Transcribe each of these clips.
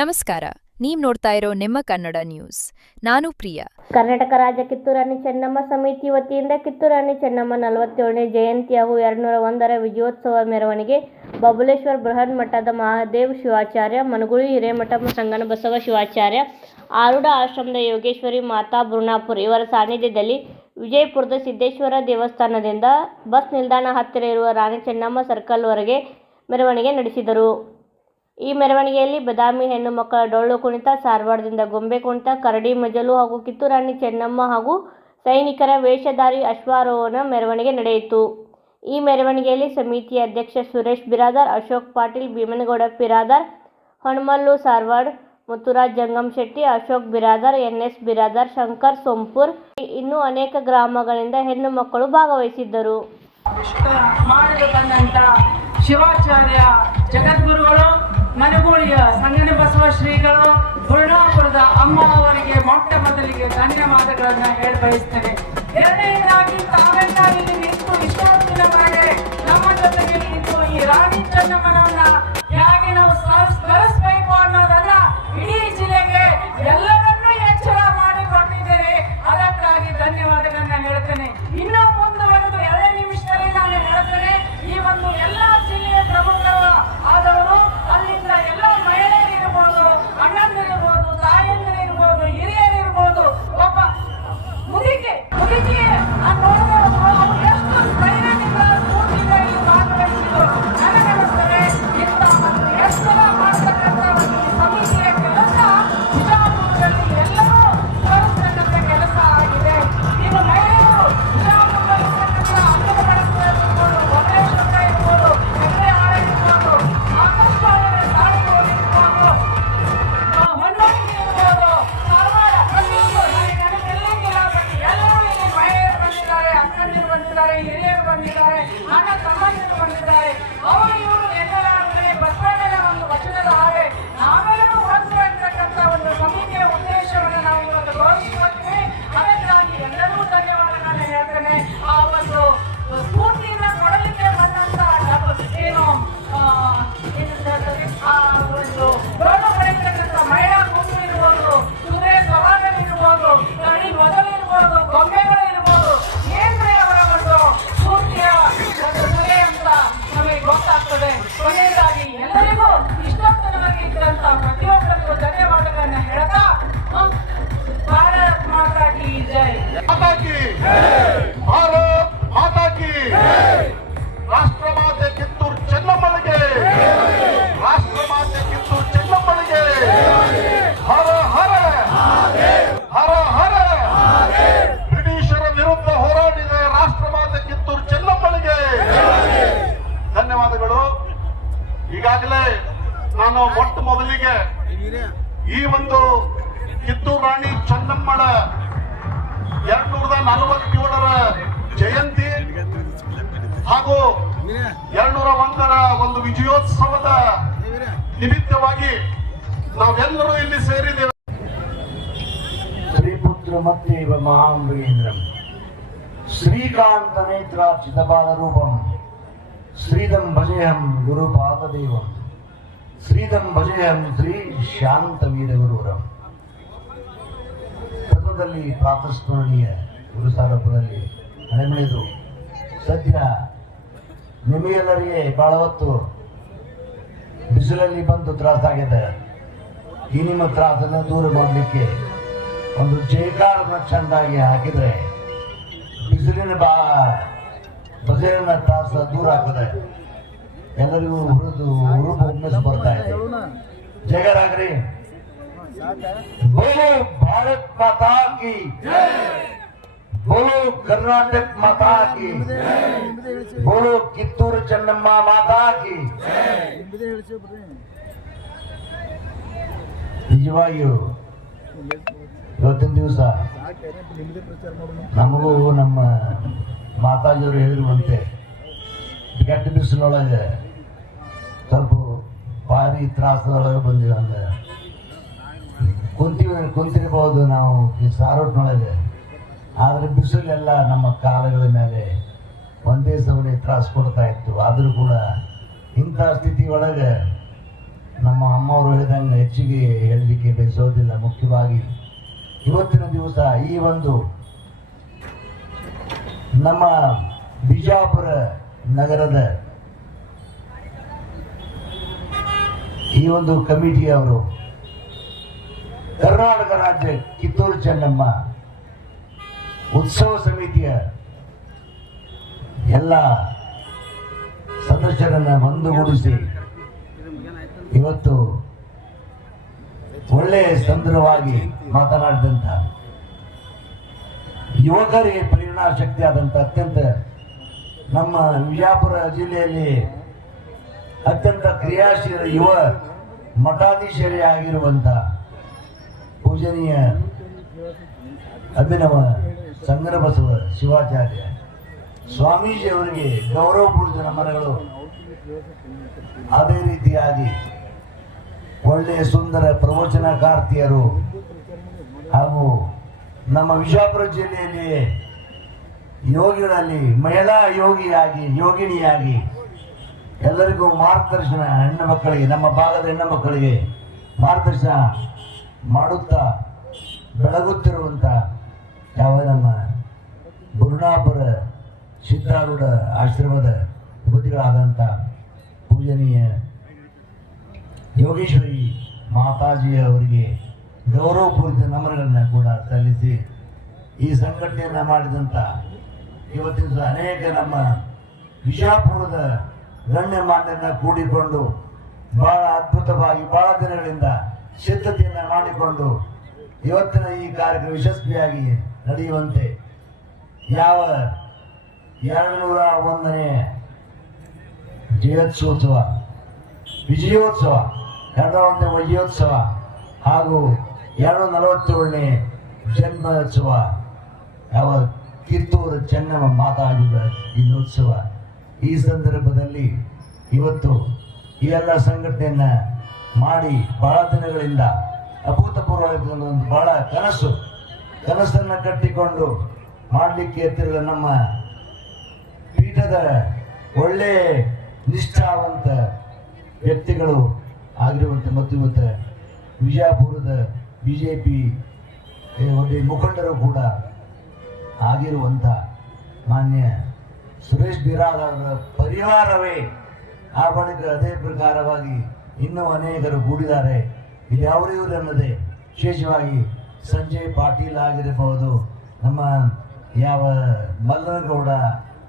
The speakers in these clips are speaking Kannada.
ನಮಸ್ಕಾರ, ನೀವು ನೋಡ್ತಾ ಇರೋ ನಿಮ್ಮ ಕನ್ನಡ ನ್ಯೂಸ್. ನಾನು ಪ್ರಿಯಾ. ಕರ್ನಾಟಕ ರಾಜ್ಯ ಕಿತ್ತೂರಾಣಿ ಚೆನ್ನಮ್ಮ ಸಮಿತಿ ವತಿಯಿಂದ ಕಿತ್ತೂರಾಣಿ ಚೆನ್ನಮ್ಮ 47ನೇ ಜಯಂತಿ ಹಾಗೂ 201ರ ವಿಜಯೋತ್ಸವ ಮೆರವಣಿಗೆ ಬಬಲೇಶ್ವರ ಬೃಹನ್ ಮಠದ ಮಹಾದೇವ್ ಶಿವಾಚಾರ್ಯ, ಮನಗುಳಿ ಹಿರೇಮಠ ಸಂಗನಬಸವ ಶಿವಾಚಾರ್ಯ, ಆರೂಢ ಆಶ್ರಮದ ಯೋಗೇಶ್ವರಿ ಮಾತಾ ಬುರ್ನಾಪುರ್ ಇವರ ಸಾನ್ನಿಧ್ಯದಲ್ಲಿ ವಿಜಯಪುರದ ಸಿದ್ದೇಶ್ವರ ದೇವಸ್ಥಾನದಿಂದ ಬಸ್ ನಿಲ್ದಾಣ ಹತ್ತಿರ ಇರುವ ರಾಣಿ ಚೆನ್ನಮ್ಮ ಸರ್ಕಲ್ವರೆಗೆ ಮೆರವಣಿಗೆ ನಡೆಸಿದರು. ಈ ಮೆರವಣಿಗೆಯಲ್ಲಿ ಬದಾಮಿ ಹೆಣ್ಣು ಮಕ್ಕಳ ಡೊಳ್ಳು ಕುಣಿತ, ಸಾರವಾಡದಿಂದ ಗೊಂಬೆ ಕುಣಿತ, ಕರಡಿ ಮಜಲು ಹಾಗೂ ಕಿತ್ತೂರಾಣಿ ಚೆನ್ನಮ್ಮ ಹಾಗೂ ಸೈನಿಕರ ವೇಷಧಾರಿ ಅಶ್ವಾರೋಹಣ ಮೆರವಣಿಗೆ ನಡೆಯಿತು. ಈ ಮೆರವಣಿಗೆಯಲ್ಲಿ ಸಮಿತಿಯ ಅಧ್ಯಕ್ಷ ಸುರೇಶ್ ಬಿರಾದಾರ್, ಅಶೋಕ್ ಪಾಟೀಲ್, ಭೀಮನಗೌಡ ಬಿರಾದಾರ್, ಹಣಮಲ್ಲು ಸಾರವಾಡ್, ಮುತ್ತುರಾಜ್ ಜಂಗಮಶೆಟ್ಟಿ, ಅಶೋಕ್ ಬಿರಾದಾರ್, ಎನ್ಎಸ್ ಬಿರಾದಾರ್, ಶಂಕರ್ ಸೋಂಪುರ್ ಇನ್ನೂ ಅನೇಕ ಗ್ರಾಮಗಳಿಂದ ಹೆಣ್ಣು ಮಕ್ಕಳು ಭಾಗವಹಿಸಿದ್ದರು. ಶಿವಾಚಾರ್ಯ ಜಗದ್ಗುರುಗಳು, ಮನಗುಳಿಯ ಸಂಗನಬಸವ ಶ್ರೀಗಳು, ಬುರ್ಣಾಪುರದ ಅಮ್ಮ ಅವರಿಗೆ ಮೊಟ್ಟ ಮೊದಲಿಗೆ ಧನ್ಯವಾದಗಳನ್ನ ಹೇಳಿ ಬಯಸ್ತೇನೆ. ಎರಡನೇದಾಗಿ ತಾವೆಲ್ಲಾಗಿ ನಿಂತು ವಿಶ್ವಾಸದವರೆಗೆ ನಮ್ಮ ಜೊತೆಗೆ ನಿಂತು ಈ ರಾಣಿ ಚೆನ್ನಮ್ಮನವನ್ನ ಹೇಗೆ ನಾವು ಸ್ಮರಿಸಬೇಕು ಅನ್ನೋದನ್ನ ಇಡೀ ಜಿಲ್ಲೆಗೆ ಎಲ್ಲರನ್ನೂ ಎಚ್ಚರ ಮಾಡಿಕೊಟ್ಟಿದ್ದೇನೆ. ಅದಕ್ಕಾಗಿ ಧನ್ಯವಾದಗಳನ್ನ ಹೇಳ್ತೇನೆ. ಇನ್ನೂ ಮುಂದುವರೆದು 2 ನಿಮಿಷದಲ್ಲಿ ನಾನು ಹೇಳ್ತೇನೆ. ಈ ಒಂದು ಎಲ್ಲ ಜಿಲ್ಲೆಯ ಪ್ರಮುಖರು ಆದವರು, ಅಲ್ಲಿಂದ ಎಲ್ಲ ಮಹಿಳೆಯರಿರ್ಬೋದು, ಅಣ್ಣಂದಿರ್ಬೋದು, ತಾಯಂದಿರಿರ್ಬೋದು, ಹಿರಿಯರಿರ್ಬೋದು, ಒಬ್ಬ ಮುದುಕಿ ನೋಡಿದವರು ಎಷ್ಟು ಧೈರ್ಯದಿಂದ ಸ್ಫೂರ್ತಿಯಿಂದ ಇಲ್ಲಿ ಭಾಗವಹಿಸಿದ್ರು ನನಗನ್ನಿಸ್ತದೆ. ಇಂಥ ಒಂದು ಎಷ್ಟರ ಮಾಡತಕ್ಕಂಥ ಒಂದು ಸಮಿತಿಯ ಕೆಲಸ ಬಿಜಾಪುರದಲ್ಲಿ ಎಲ್ಲರೂ ತೋರಿಸ್ತಕ್ಕಂಥ ಕೆಲಸ ಆಗಿದೆ. ಇನ್ನು ಮಹಿಳೆಯರು ಬಿಜಾಪುರದಲ್ಲಿರ್ತಕ್ಕಂಥ ಅಂಗದ ಬಳಕೆ ಇರ್ಬೋದು, ಬಬಲೇಶ್ವರ ಇರ್ಬೋದು, ಹೆಗ್ಡೆ ಆಳೆ ಇರ್ಬೋದು, ಆಕಾಶವಾಣಿಯ ಸಾಳುಗಳು ಇರ್ಬೋದು, ಹೊನ್ನೊಂದಿ ಇರ್ಬೋದು, ಕಾರವಾರ ನನಗೆಲ್ಲ ಎಲ್ಲರೂ ಇಲ್ಲಿ ಮಹಿಳೆಯರು ಬಂದಿದ್ದಾರೆ, ಅಕ್ಕಂದಿರು ಬಂದಿದ್ದಾರೆ, ಹಿರಿಯರು ಬಂದಿದ್ದಾರೆ, ಅಣ್ಣ ತಮ್ಮಂದಿರು ಬಂದಿದ್ದಾರೆ. ಅವರು ಇವರು ಎಲ್ಲರಾಗಲಿ ಬಸವಣ್ಣನ ಒಂದು ವಚನದ ಹಾಗೆ ನಾವೆಲ್ಲರೂ ಒಂದು ಅಂತಕ್ಕಂಥ ಒಂದು ಸಮಿತಿಯ ಉದ್ದೇಶವನ್ನು ನಾವು ಇವತ್ತು ಗೌರವಿಸುತ್ತೇವೆ. ಅದಕ್ಕಾಗಿ ಎಲ್ಲರೂ ಧನ್ಯವಾದಗಳನ್ನ ಹೇಳ್ತೇನೆ. ಆ ಒಂದು ಸ್ಫೂರ್ತಿಯಿಂದ ಕೊಡಲಿಕ್ಕೆ ಬಂದಂತ ಏನು ಆ ಒಂದು ಡೊಳ್ಳು ಹೊಡೆಯತಕ್ಕಂಥ ಮಹಿಳಾ ಗುಂಪು ಇರ್ಬೋದು, ಕುದುರೆ ಸವಾರರಿರ್ಬೋದು, ಕರಡಿ ಮೊದಲಿರ್ಬೋದು, ಗೊಂಬೆಗಳಿರ್ಬೋದು, ಏನ್ರಿ ಅವರ ಒಂದು ಸ್ಫೂರ್ತಿಯ ಜೊತೆ ಅಂತ ನಮಗೆ ಗೊತ್ತಾಗ್ತದೆ. ಕೊನೆಯದಾಗಿ ಎಲ್ಲರಿಗೂ ಇಷ್ಟೊತ್ತನವಾಗಿ ಇದ್ದಂತ ಪ್ರತಿಯೊಬ್ಬರಿಗೂ ಧನ್ಯವಾದಗಳನ್ನ ಹೇಳ್ತಾ ಭಾರತ್ ಮಾತಾ ಕಿ ಜೈ. ಭಾರತ್ ಮಾತಾ ಕಿ ರಾಷ್ಟ್ರಮಾತೆ ಕಿತ್ತೂರು ಚೆನ್ನಮ್ಮನಿಗೆ, ರಾಷ್ಟ್ರಮಾತೆ ಕಿತ್ತೂರು ಚೆನ್ನಮ್ಮನಿಗೆ ಹರ ಹರ ಹರ ಹರ. ಬ್ರಿಟಿಷರ ವಿರುದ್ಧ ಹೋರಾಡಿದ ರಾಷ್ಟ್ರಮಾತೆ ಕಿತ್ತೂರು ಚೆನ್ನಮ್ಮನಿಗೆ ಧನ್ಯವಾದಗಳು. ಈಗಾಗಲೇ ನಾನು ಮೊಟ್ಟ ಮೊದಲಿಗೆ ಈ ಒಂದು ಕಿತ್ತೂರು ರಾಣಿ ಚೆನ್ನಮ್ಮಳ 247ರ ಜಯಂತಿ ಹಾಗೂ 201ರ ಒಂದು ವಿಜಯೋತ್ಸವದ ನಿಮಿತ್ತವಾಗಿ ನಾವೆಲ್ಲರೂ ಇಲ್ಲಿ ಸೇರಿದ್ದೇವೆ. ಶ್ರೀಪುತ್ರ ಮತ್ತೇವ ಮಹಾಂಬರೀಂದ್ರಂ ಶ್ರೀಕಾಂತ ನೇತ್ರಾಚಿತಪಾದ ರೂಪಂ ಶ್ರೀದಂ ಭಜೇಹಂ ಗುರುಪಾದದೇವಂ ಶ್ರೀದಂ ಭಜೇಹಂ ಶ್ರೀ ಶಾಂತವೀರ ಗುರುವರಂ. ಪದದಲ್ಲಿ ಪ್ರಾತಸ್ಮರಣೀಯ ಗುರುಸಾರಪದಲ್ಲಿ ಹಣೆಮೆಳೆದು ಸದ್ಯ ನಿಮಗೆಲ್ಲರಿಗೆ ಬಹಳ ಹೊತ್ತು ಬಿಸಿಲಲ್ಲಿ ಬಂದು ತ್ರಾಸಾಗಿದೆ. ಈ ನಿಮ್ಮ ತ್ರಾಸನ್ನು ದೂರ ಮಾಡಲಿಕ್ಕೆ ಒಂದು ಜಯಕಾರನ ಚೆಂದಾಗಿ ಹಾಕಿದ್ರೆ ಬಿಸಿಲಿನ ಬಜೆರಿನ ತ್ರಾಸ ದೂರ ಆಗ್ತದೆ. ಎಲ್ಲರಿಗೂ ಹುರುಪು ಒಮ್ಮೆಸ್ ಬರ್ತಾ ಇದೆ. ಜಯರಾಗ್ರಿ. बोलो भारत माता की, बोलो कर्नाटक माता की, बोलो ಕಿತ್ತೂರು ಚೆನ್ನಮ್ಮ ಮಾತಾ की. ನಿಜವಾಗಿಯೂ ಇವತ್ತಿನ ದಿವಸ ನಮಗೂ ನಮ್ಮ ಮಾತಾಜಿಯವರು ಹೇಳಿರುವಂತೆ ಗಟ್ಟಿ ಬಿಸಿಲೊಳಗೆ ಸ್ವಲ್ಪ ಭಾರಿ ತ್ರಾಸದೊಳಗೆ ಬಂದಿವೆ. ಅಂದ್ರೆ ಕುಂತಿರ್ಬೋದು ನಾವು ಈ ಸಾರೋಟ್ನೊಳಗೆ, ಆದರೆ ಬಿಸಿಲೆಲ್ಲ ನಮ್ಮ ಕಾಲಗಳ ಮೇಲೆ ಒಂದೇ ಸಮನೆ ತ್ರಾಸ ಕೊಡ್ತಾ ಇತ್ತು. ಆದರೂ ಕೂಡ ಇಂಥ ಸ್ಥಿತಿ ಒಳಗೆ ನಮ್ಮ ಅಮ್ಮವರು ಹೇಳಿದಂಗೆ ಹೆಚ್ಚಿಗೆ ಹೇಳಲಿಕ್ಕೆ ಬಯಸೋದಿಲ್ಲ. ಮುಖ್ಯವಾಗಿ ಇವತ್ತಿನ ದಿವಸ ಈ ಒಂದು ನಮ್ಮ ಬಿಜಾಪುರ ನಗರದ ಈ ಒಂದು ಕಮಿಟಿಯವರು ಕರ್ನಾಟಕ ರಾಜ್ಯ ಕಿತ್ತೂರು ಚೆನ್ನಮ್ಮ ಉತ್ಸವ ಸಮಿತಿಯ ಎಲ್ಲ ಸದಸ್ಯರನ್ನ ಒಂದುಗೂಡಿಸಿ ಇವತ್ತು ಒಳ್ಳೆ ಸಂದರ್ಭವಾಗಿ ಮಾತನಾಡಿದಂಥ ಯುವಕರಿಗೆ ಪ್ರೇರಣಾ ಶಕ್ತಿ ಆದಂಥ ಅತ್ಯಂತ ನಮ್ಮ ವಿಜಯಪುರ ಜಿಲ್ಲೆಯಲ್ಲಿ ಅತ್ಯಂತ ಕ್ರಿಯಾಶೀಲ ಯುವ ಮಠಾಧೀಶರೇ ಆಗಿರುವಂಥ ಪೂಜನೀಯ ಅಭಿನವ ಸಂಗರಬಸವ ಶಿವಾಚಾರ್ಯ ಸ್ವಾಮೀಜಿ ಅವರಿಗೆ ಗೌರವಪೂರಿತ ನಮನಗಳು. ಅದೇ ರೀತಿಯಾಗಿ ಒಳ್ಳೆಯ ಸುಂದರ ಪ್ರವಚನಕಾರ್ತಿಯರು ಹಾಗೂ ನಮ್ಮ ವಿಜಯಪುರ ಜಿಲ್ಲೆಯಲ್ಲಿ ಯೋಗಿಗಳಲ್ಲಿ ಮಹಿಳಾ ಯೋಗಿಣಿಯಾಗಿ ಎಲ್ಲರಿಗೂ ಮಾರ್ಗದರ್ಶನ, ಹೆಣ್ಣು ಮಕ್ಕಳಿಗೆ, ನಮ್ಮ ಭಾಗದ ಹೆಣ್ಣು ಮಕ್ಕಳಿಗೆ ಮಾರ್ಗದರ್ಶನ ಮಾಡುತ್ತಾ ಬೆಳಗುತ್ತಿರುವಂಥ ಯಾವ ನಮ್ಮ ಬುರುಣಾಪುರ ಸಿದ್ಧಾರೂಢ ಆಶ್ರಮದ ಯುವತಿಗಳಾದಂಥ ಪೂಜನೀಯ ಯೋಗೇಶ್ವರಿ ಮಾತಾಜಿ ಅವರಿಗೆ ಗೌರವಪೂರಿತ ನಮನಗಳನ್ನು ಕೂಡ ಸಲ್ಲಿಸಿ ಈ ಸಂಘಟನೆಯನ್ನು ಮಾಡಿದಂಥ ಇವತ್ತಿನ ಅನೇಕ ನಮ್ಮ ವಿಜಯಪುರದ ಗಣ್ಯಮಾನ್ಯರನ್ನ ಕೂಡಿಕೊಂಡು ಬಹಳ ಅದ್ಭುತವಾಗಿ ಬಹಳ ದಿನಗಳಿಂದ ಸಿದ್ಧತೆಯನ್ನು ಮಾಡಿಕೊಂಡು ಇವತ್ತಿನ ಈ ಕಾರ್ಯಕ್ರಮ ಯಶಸ್ವಿಯಾಗಿ ನಡೆಯುವಂತೆ ಯಾವ 201ನೇ ಜಯೋತ್ಸವ ವಿಜಯೋತ್ಸವ 201ನೇ ವಿಜಯೋತ್ಸವ ಹಾಗೂ 247ನೇ ಜನ್ಮೋತ್ಸವ ಯಾವ ಕಿತ್ತೂರು ಚೆನ್ನಮ್ಮ ಮಾತಾಡಿದ ಇನ್ನೋತ್ಸವ ಈ ಸಂದರ್ಭದಲ್ಲಿ ಇವತ್ತು ಈ ಎಲ್ಲ ಸಂಘಟನೆಯನ್ನ ಮಾಡಿ ಬಹಳ ದಿನಗಳಿಂದ ಅಭೂತಪೂರ್ವ ಒಂದು ಬಹಳ ಕನಸನ್ನು ಕಟ್ಟಿಕೊಂಡು ಮಾಡಲಿಕ್ಕೆ ಎತ್ತಿರುವ ನಮ್ಮ ಪೀಠದ ಒಳ್ಳೆ ನಿಷ್ಠಾವಂತ ವ್ಯಕ್ತಿಗಳು ಆಗಿರುವಂಥ ಮತ್ತು ಇವತ್ತು ವಿಜಯಪುರದ ಬಿಜೆಪಿ ಮುಖಂಡರು ಕೂಡ ಆಗಿರುವಂಥ ಮಾನ್ಯ ಸುರೇಶ್ ಬಿರಾದವರ ಪರಿವಾರವೇ ಆ ಬಳಿಕ ಅದೇ ಪ್ರಕಾರವಾಗಿ ಇನ್ನೂ ಅನೇಕರು ಕೂಡಿದ್ದಾರೆ. ಇಲ್ಲಿ ಅವರಿವರು ಅನ್ನದೇ ವಿಶೇಷವಾಗಿ ಸಂಜಯ್ ಪಾಟೀಲ್ ಆಗಿರಬಹುದು, ನಮ್ಮ ಯಾವ ಮಲ್ಲನಗೌಡ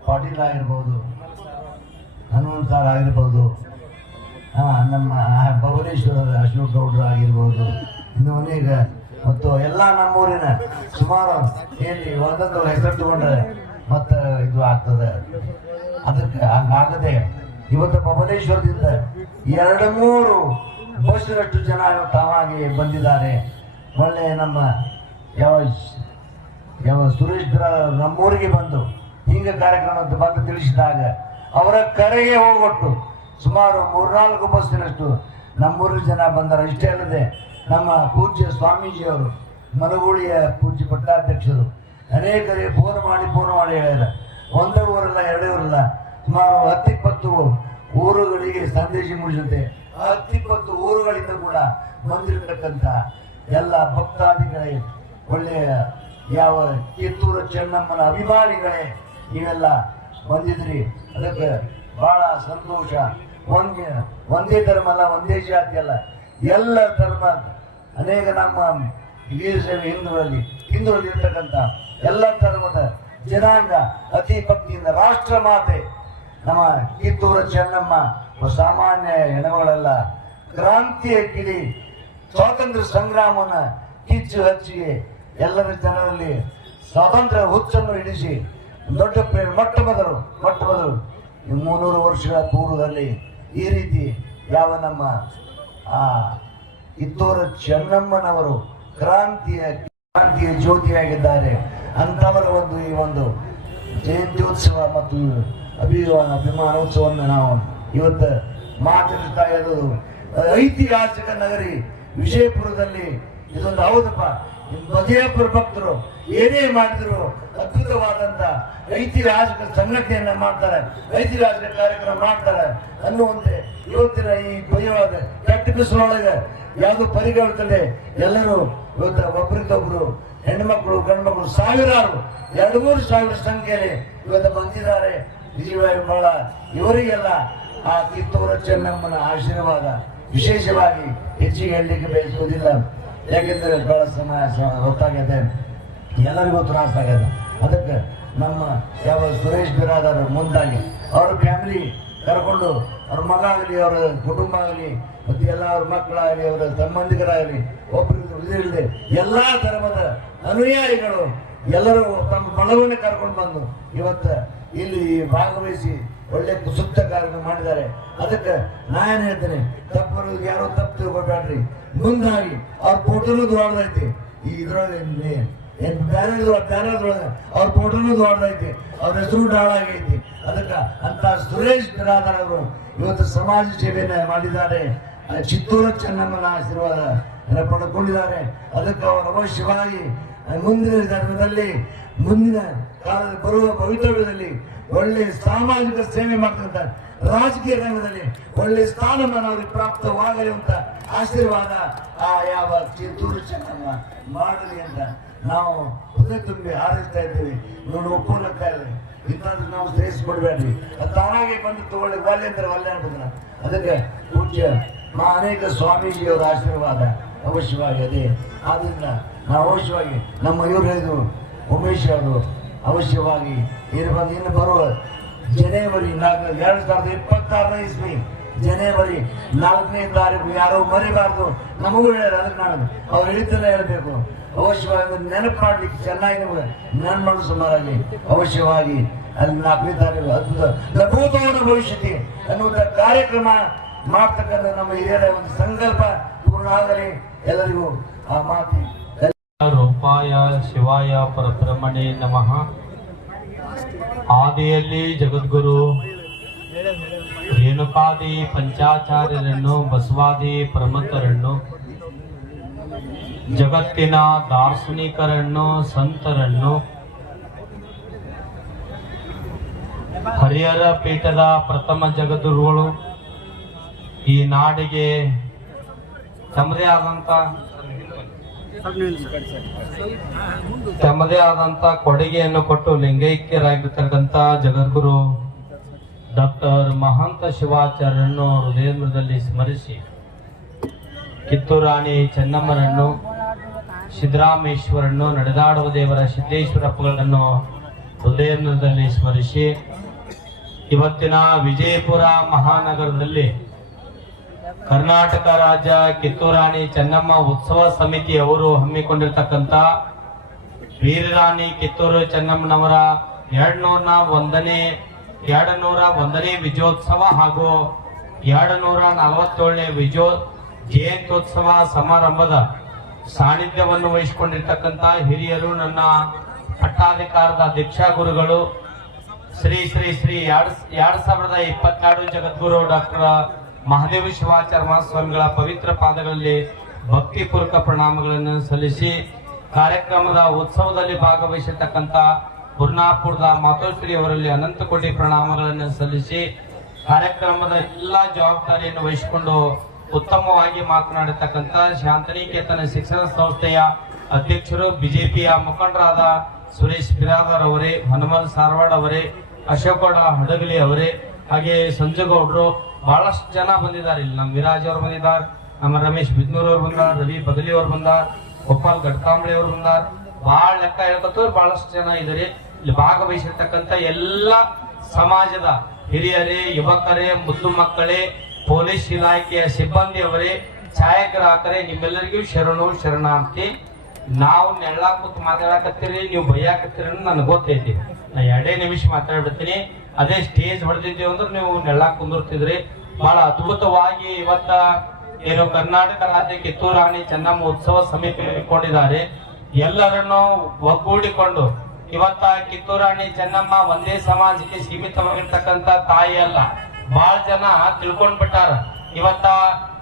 ಪಾಟೀಲ್ ಆಗಿರ್ಬೋದು, ಹನುಮಂತ ಸರ್ ಆಗಿರ್ಬೋದು, ನಮ್ಮ ಭುವನೇಶ್ವರದ ಅಶೋಕ್ ಗೌಡ್ರು ಆಗಿರ್ಬೋದು, ಇನ್ನು ಅನೇಕ ಮತ್ತು ಎಲ್ಲ ನಮ್ಮೂರಿನ ಸುಮಾರು ಏನಿ ಒಂದೊಂದು ಹೆಸರು ತಗೊಂಡ್ರೆ ಮತ್ತು ಇದು ಆಗ್ತದೆ. ಅದಕ್ಕೆ ಹಂಗಾಗದೆ ಇವತ್ತು ಭುವನೇಶ್ವರದಿಂದ 2-3 ಬಸ್ನಷ್ಟು ಜನ ತಾವಾಗಿ ಬಂದಿದ್ದಾರೆ. ಒಳ್ಳೆ ನಮ್ಮ ಯಾವ ಸುರೇಶ್ ನಮ್ಮೂರಿಗೆ ಬಂದು ಹಿಂಗೆ ಕಾರ್ಯಕ್ರಮ ಬಂದು ತಿಳಿಸಿದಾಗ ಅವರ ಕರೆಗೆ ಹೋಗೊಟ್ಟು ಸುಮಾರು 3-4 ಬಸ್ಸಿನಷ್ಟು ನಮ್ಮೂರಿಗೆ ಜನ ಬಂದಾರೆ. ಇಷ್ಟೇ ಅಲ್ಲದೆ ನಮ್ಮ ಪೂಜ್ಯ ಸ್ವಾಮೀಜಿಯವರು ಮನಗೂಳಿಯ ಪೂಜ್ಯ ಪಟ್ಟಾಧ್ಯಕ್ಷರು ಅನೇಕರಿಗೆ ಫೋನ್ ಮಾಡಿ ಹೇಳ್ಯಾರ. ಒಂದೇ ಊರಲ್ಲ 2 ಊರಲ್ಲ, ಸುಮಾರು 10-20 ಊರುಗಳಿಗೆ ಸಂದೇಶ ಮುಗಿಸುತ್ತೆ. 10-20 ಊರುಗಳಿಂದ ಕೂಡ ಬಂದಿರತಕ್ಕಂಥ ಎಲ್ಲ ಭಕ್ತಾದಿಗಳೇ, ಒಳ್ಳೆಯ ಯಾವ ಕಿತ್ತೂರು ಚೆನ್ನಮ್ಮನ ಅಭಿಮಾನಿಗಳೇ ನೀವೆಲ್ಲ ಬಂದಿದ್ರಿ. ಅದಕ್ಕೆ ಬಹಳ ಸಂತೋಷ. ಒಂದೇ ಧರ್ಮ ಅಲ್ಲ, ಒಂದೇ ಜಾತಿ ಅಲ್ಲ, ಎಲ್ಲ ಧರ್ಮ ಅನೇಕ ನಮ್ಮ ವೀರಶೈವ ಹಿಂದೂರಲ್ಲಿ ಇರ್ತಕ್ಕಂಥ ಎಲ್ಲ ಧರ್ಮದ ಜನಾಂಗ ಅತಿ ಭಕ್ತಿಯಿಂದ ರಾಷ್ಟ್ರ ಮಾತೆ ನಮ್ಮ ಕಿತ್ತೂರು ಚೆನ್ನಮ್ಮ ಸಾಮಾನ್ಯ ಹೆಣಗಳಲ್ಲ, ಕ್ರಾಂತಿಯ ಕಿಡಿ ಸ್ವಾತಂತ್ರ್ಯ ಸಂಗ್ರಾಮನ ಕಿಚ್ಚು ಹಚ್ಚಿಗೆ ಎಲ್ಲರ ಜನರಲ್ಲಿ ಸ್ವಾತಂತ್ರ್ಯ ಹುಚ್ಚನ್ನು ಹಿಡಿಸಿ ದೊಡ್ಡ ಮೊಟ್ಟ ಮೊದಲು 300 ವರ್ಷಗಳ ಪೂರ್ವದಲ್ಲಿ ಈ ರೀತಿ ಯಾವ ನಮ್ಮ ಕಿತ್ತೂರು ಚೆನ್ನಮ್ಮನವರು ಕ್ರಾಂತಿಯ ಜ್ಯೋತಿಯಾಗಿದ್ದಾರೆ. ಅಂಥವರ ಈ ಒಂದು ಜಯಂತ್ಯೋತ್ಸವ ಮತ್ತು ಅಭಿಮಾನೋತ್ಸವವನ್ನು ನಾವು ಇವತ್ತು ಮಾತಾಡ್ತಾ ಇರೋದು. ಐತಿಹಾಸಿಕ ನಗರಿ ವಿಜಯಪುರದಲ್ಲಿ ಇದೊಂದು ಹೌದಪ್ಪ, ಮಧುಯಾಪುರ ಭಕ್ತರು ಏನೇ ಮಾಡಿದ್ರು ಅದ್ಭುತವಾದಂತ ಐತಿಹಾಸಿಕ ಸಂಘಟನೆಯನ್ನ ಮಾಡ್ತಾರೆ, ಐತಿಹಾಸಿಕ ಕಾರ್ಯಕ್ರಮ ಮಾಡ್ತಾರೆ ಅನ್ನುವಂತೆ ಇವತ್ತಿನ ಈ ಭಯವಾದ ಕೆಟ್ಟ ಬಿಸಿಲೊಳಗೆ ಯಾವುದು ಪರಿಗಣಿಸದೆ ಎಲ್ಲರೂ ಇವತ್ತು ಒಬ್ಬರಿಗೊಬ್ರು ಹೆಣ್ಮಕ್ಳು ಗಂಡ್ಮಕ್ಳು ಸಾವಿರಾರು 2-3 ಸಾವಿರ ಸಂಖ್ಯೆಯಲ್ಲಿ ಇವತ್ತು ಬಂದಿದ್ದಾರೆ. ನಿಜವಾಗಿ ಬಹಳ ಇವರಿಗೆಲ್ಲ ಆ ಕಿತ್ತೂರು ಚೆನ್ನಮ್ಮನ ಆಶೀರ್ವಾದ ವಿಶೇಷವಾಗಿ ಹೆಚ್ಚಿಗೆ ಹೇಳಲಿಕ್ಕೆ ಬಯಸುವುದಿಲ್ಲ. ಯಾಕೆಂದ್ರೆ ಬಹಳ ಸಮಯ ಹೊತ್ತಾಗಿದೆ, ಎಲ್ಲರಿಗೂ ತ್ರಾಸಾಗಿದೆ. ಅದಕ್ಕೆ ನಮ್ಮ ಯಾವ ಸುರೇಶ್ ಬಿರಾದರ್ ಮುಂದಾಗಿ ಅವ್ರ ಫ್ಯಾಮಿಲಿ ಕರ್ಕೊಂಡು ಅವ್ರ ಮಗ ಆಗಲಿ, ಅವರ ಕುಟುಂಬ ಆಗಲಿ, ಮತ್ತೆ ಎಲ್ಲ ಅವ್ರ ಮಕ್ಕಳಾಗಲಿ, ಅವರ ಸಂಬಂಧಿಕರಾಗಲಿ, ಒಬ್ಬರು ಇದಿರಲಿ ಎಲ್ಲಾ ಧರ್ಮದ ಅನುಯಾಯಿಗಳು ಎಲ್ಲರೂ ತಮ್ಮ ಬಲವನ್ನು ಕರ್ಕೊಂಡು ಬಂದು ಇವತ್ತು ಇಲ್ಲಿ ಭಾಗವಹಿಸಿ ಒಳ್ಳೆ ಸುತ್ತ ಕಾರ್ಯಕ್ರಮ ಮಾಡಿದ್ದಾರೆ. ಅದಕ್ಕೆ ನಾನೇನು ಹೇಳ್ತೇನೆ, ತಪ್ಪರು ಯಾರೋ ತಪ್ಪು ತಿಳ್ಕೊಬೇಡ್ರಿ. ಮುಂದಾಗಿ ಅವ್ರ ಫೋಟೋನು ದೊಡ್ಡದೈತಿ, ಈ ಇದ್ರೊಳಗೆ ಬ್ಯಾನರ್ದೊಳಗೆ ಅವ್ರ ಫೋಟೋನು ದೊಡ್ಡದೈತಿ, ಅವ್ರ ಹೆಸರು ಡಾಳಾಗೈತಿ. ಅದಕ್ಕೆ ಅಂತ ಸುರೇಶ್ ಬಿರಾದರ್ ಅವರು ಇವತ್ತು ಸಮಾಜ ಸೇವೆಯನ್ನ ಮಾಡಿದ್ದಾರೆ, ಚಿತ್ತೂರು ಚೆನ್ನಮ್ಮನ ಆಶೀರ್ವಾದ ಪಡ್ಕೊಂಡಿದ್ದಾರೆ. ಅದಕ್ಕೆ ಅವರು ಅವಶ್ಯವಾಗಿ ಮುಂದಿನ ಧರ್ಮದಲ್ಲಿ ಮುಂದಿನ ಕಾಲದಲ್ಲಿ ಬರುವ ಭವಿತವ್ಯದಲ್ಲಿ ಒಳ್ಳೆ ಸಾಮಾಜಿಕ ಸೇವೆ ಮಾಡ್ತಕ್ಕಂಥ ರಾಜಕೀಯ ರಂಗದಲ್ಲಿ ಒಳ್ಳೆ ಸ್ಥಾನಮಾನ ಅವರಿಗೆ ಪ್ರಾಪ್ತವಾಗಲಿ ಅಂತ ಆಶೀರ್ವಾದ ಆ ಯಾವ ಚಿತ್ತೂರು ಚೆನ್ನಮ್ಮ ಮಾಡಲಿ ಅಂತ ನಾವು ಹೃದಯ ತುಂಬಿ ಹಾರೈಸ್ತಾ ಇದ್ದೀವಿ. ನೋಡಿ ಒಪ್ಕೊಳ್ಳುತ್ತಾ ಇದ್ದೀವಿ, ಇಂಥದ್ದು ನಾವು ಸೇರಿಸ್ಕೊಡ್ಬೇಡ್ರಿ. ಅದು ತಾನಾಗೆ ಬಂದು ತಗೊಳ್ಳಿ ಒಲ್ಲೆ ಅಂದ್ರೆ ಒಲ್ಲೆ ಅಂತಿದ್ರ. ಅದಕ್ಕೆ ಪೂಜ್ಯ ಅನೇಕ ಸ್ವಾಮೀಜಿಯವರ ಆಶೀರ್ವಾದ ಅವಶ್ಯವಾಗಿ ಅದೇ. ಆದ್ರಿಂದ ನಾವು ಅವಶ್ಯವಾಗಿ ನಮ್ಮ ಇವರು ಹೇಳಿದ್ರು ಉಮೇಶ್ ಅವರು ಅವಶ್ಯವಾಗಿ ಇನ್ನು ಬರುವ ಜನವರಿ 2026 ಇಸ್ವಿ ಜನವರಿ 4ನೇ ತಾರೀಕು ಯಾರೋ ಮರಿಬಾರ್ದು. ನಮಗೂ ಹೇಳ್ಯಾರ, ಅದಕ್ಕೆ ನಾನು ಅವ್ರು ಹೇಳಿದ್ದೆಲ್ಲ ಹೇಳ್ಬೇಕು. ಅವಶ್ಯವಾಗಿ ನೆನಪು ಮಾಡ್ಲಿಕ್ಕೆ ಚೆನ್ನಾಗಿ ನಿಮ್ಗೆ ನೆನಪು ಮಾಡೋ ಸುಮಾರಾಗಿ ಅವಶ್ಯವಾಗಿ ಅಲ್ಲಿ 4ನೇ ತಾರೀಕು ಅದ್ಭುತವಾದ ಭವಿಷ್ಯಕ್ಕೆ ಅನ್ನುವಂಥ ಕಾರ್ಯಕ್ರಮ ಮಾಡ್ತಕ್ಕಂಥ ನಮ್ಮ ಹಿರಿಯರ ಒಂದು ಸಂಕಲ್ಪ ಪೂರ್ಣ ಆಗಲಿ. ಎಲ್ಲರಿಗೂ ಆ ಮಾತಿ ರೂಪಾಯ ಶಿವಾಯ ಪರಬ್ರಹ್ಮಣೇ ನಮಃ. ಆದಿಯಲ್ಲಿ ಜಗದ್ಗುರು ರೇಣುಕಾದಿ ಪಂಚಾಚಾರ್ಯರನ್ನು, ಬಸವಾದಿ ಪ್ರಮತರನ್ನು, ಜಗತ್ತಿನ ದಾರ್ಶನಿಕರನ್ನು, ಸಂತರನ್ನು, ಹರಿಹರ ಪೀಠದ ಪ್ರಥಮ ಜಗದ್ಗುರುಗಳು ಈ ನಾಡಿಗೆ ತಮ್ಮದೇ ಆದಂತ ಕೊಡುಗೆಯನ್ನು ಕೊಟ್ಟು ಲಿಂಗೈಕ್ಯರಾಗಿರ್ತಕ್ಕಂಥ ಜಗದ್ಗುರು ಡಾಕ್ಟರ್ ಮಹಾಂತ ಶಿವಾಚಾರ್ಯರನ್ನು ಹೃದಯದಲ್ಲಿ ಸ್ಮರಿಸಿ, ಕಿತ್ತೂರಾಣಿ ಚೆನ್ನಮ್ಮನನ್ನು, ಸಿದ್ದರಾಮೇಶ್ವರನ್ನು, ನಡೆದಾಡುವ ದೇವರ ಸಿದ್ದೇಶ್ವರಪ್ಪಗಳನ್ನು ಹೃದಯದಲ್ಲಿ ಸ್ಮರಿಸಿ, ಇವತ್ತಿನ ವಿಜಯಪುರ ಮಹಾನಗರದಲ್ಲಿ ಕರ್ನಾಟಕ ರಾಜ್ಯ ಕಿತ್ತೂರಾಣಿ ಚೆನ್ನಮ್ಮ ಉತ್ಸವ ಸಮಿತಿ ಅವರು ಹಮ್ಮಿಕೊಂಡಿರ್ತಕ್ಕಂಥ ವೀರರಾಣಿ ಕಿತ್ತೂರು ಚೆನ್ನಮ್ಮನವರ 201ನೇ ವಿಜಯೋತ್ಸವ ಹಾಗೂ 247ನೇ ಜಯಂತ್ಯೋತ್ಸವ ಸಮಾರಂಭದ ಸಾನ್ನಿಧ್ಯವನ್ನು ವಹಿಸಿಕೊಂಡಿರ್ತಕ್ಕಂಥ ಹಿರಿಯರು, ನನ್ನ ಪಟ್ಟಾಧಿಕಾರದ ದೀಕ್ಷಾ ಗುರುಗಳು ಶ್ರೀ 2022 ಜಗದ್ಗುರು ಡಾಕ್ಟರ್ ಮಹಾದೇವ ಶಿವಾಚಾರ್ಯ ಮಹಾಸ್ವಾಮಿಗಳ ಪವಿತ್ರ ಪಾದಗಳಲ್ಲಿ ಭಕ್ತಿಪೂರ್ವಕ ಪ್ರಣಾಮಗಳನ್ನು ಸಲ್ಲಿಸಿ, ಕಾರ್ಯಕ್ರಮದ ಉತ್ಸವದಲ್ಲಿ ಭಾಗವಹಿಸಿರ್ತಕ್ಕಂಥ ಪುರ್ನಾಪುರದ ಮಾತೋಶ್ರೀ ಅವರಲ್ಲಿ ಅನಂತ ಕೋಟಿ ಪ್ರಣಾಮಗಳನ್ನು ಸಲ್ಲಿಸಿ, ಕಾರ್ಯಕ್ರಮದ ಎಲ್ಲ ಜವಾಬ್ದಾರಿಯನ್ನು ವಹಿಸಿಕೊಂಡು ಉತ್ತಮವಾಗಿ ಮಾತನಾಡಿರ್ತಕ್ಕಂಥ ಶಾಂತನಿಕೇತನ ಶಿಕ್ಷಣ ಸಂಸ್ಥೆಯ ಅಧ್ಯಕ್ಷರು, ಬಿಜೆಪಿಯ ಮುಖಂಡರಾದ ಸುರೇಶ್ ಬಿರಾದರ್ ಅವರೇ, ಹನುಮನ್ ಸಾರವಾಡ್ ಅವರೇ, ಅಶೋಕಗೌಡ ಹಡಗಲಿ ಅವರೇ, ಹಾಗೆ ಸಂಜುಗೌಡರು, ಬಹಳಷ್ಟು ಜನ ಬಂದಿದ್ದಾರೆ. ಇಲ್ಲಿ ನಮ್ಮ ವಿರಾಜ್ ಅವರು ಬಂದಿದ್ದಾರೆ, ನಮ್ಮ ರಮೇಶ್ ಬಿದ್ನೂರ್ ಅವರು ಬಂದಾರ, ರವಿ ಬದಲಿ ಅವರು ಬಂದಾರ, ಗೋಪಾಲ್ ಗಡ್ಕಾಂಬಳಿ ಅವರು ಬಂದಾರ. ಬಹಳ ಲೆಕ್ಕ ಹೇಳ್ಕೊತವ್ರು ಬಹಳಷ್ಟು ಜನ ಇದ್ದಾರೆ. ಇಲ್ಲಿ ಭಾಗವಹಿಸಿರ್ತಕ್ಕಂಥ ಎಲ್ಲ ಸಮಾಜದ ಹಿರಿಯರೇ, ಯುವಕರೇ, ಮುದ್ದು ಮಕ್ಕಳೇ, ಪೊಲೀಸ್ ಇಲಾಖೆಯ ಸಿಬ್ಬಂದಿಯವರೇ, ಛಾಯಾಗ್ರಾಹಕರೇ, ನಿಮ್ಮೆಲ್ಲರಿಗೂ ಶರಣಾರ್ಥಿ. ನಾವು ನೆಳ್ಳ ಕೂತ್ ಮಾತಾಡಕತ್ತೀರಿ, ನೀವು ಬೈಯಾಕತ್ತೀರಿ ಅನ್ನೋದು ನನಗೆ ಗೊತ್ತೈತಿ. ನಾ 2 ನಿಮಿಷ ಮಾತಾಡ್ಬಿಡ್ತೀನಿ. ಅದೇ ಸ್ಟೇಜ್ ಹೊಡೆದಿದ್ದೇವೆ ಅಂದ್ರೆ ನೀವು ನೆಳ್ಳ ಕುಂದಿರ್ತಿದ್ರಿ. ಬಹಳ ಅದ್ಭುತವಾಗಿ ಇವತ್ತ ಏನು ಕರ್ನಾಟಕ ರಾಜ್ಯ ಕಿತ್ತೂರಾಣಿ ಚೆನ್ನಮ್ಮ ಉತ್ಸವ ಸಮಿತಿ ಇಟ್ಕೊಂಡಿದ್ದಾರೆ. ಎಲ್ಲರನ್ನು ಒಗ್ಗೂಡಿಕೊಂಡು ಇವತ್ತ ಕಿತ್ತೂರಾಣಿ ಚೆನ್ನಮ್ಮ ಒಂದೇ ಸಮಾಜಕ್ಕೆ ಸೀಮಿತವಾಗಿರ್ತಕ್ಕಂಥ ತಾಯಿ ಅಲ್ಲ. ಬಹಳ ಜನ ತಿಳ್ಕೊಂಡ್ ಬಿಟ್ಟಾರ. ಇವತ್ತ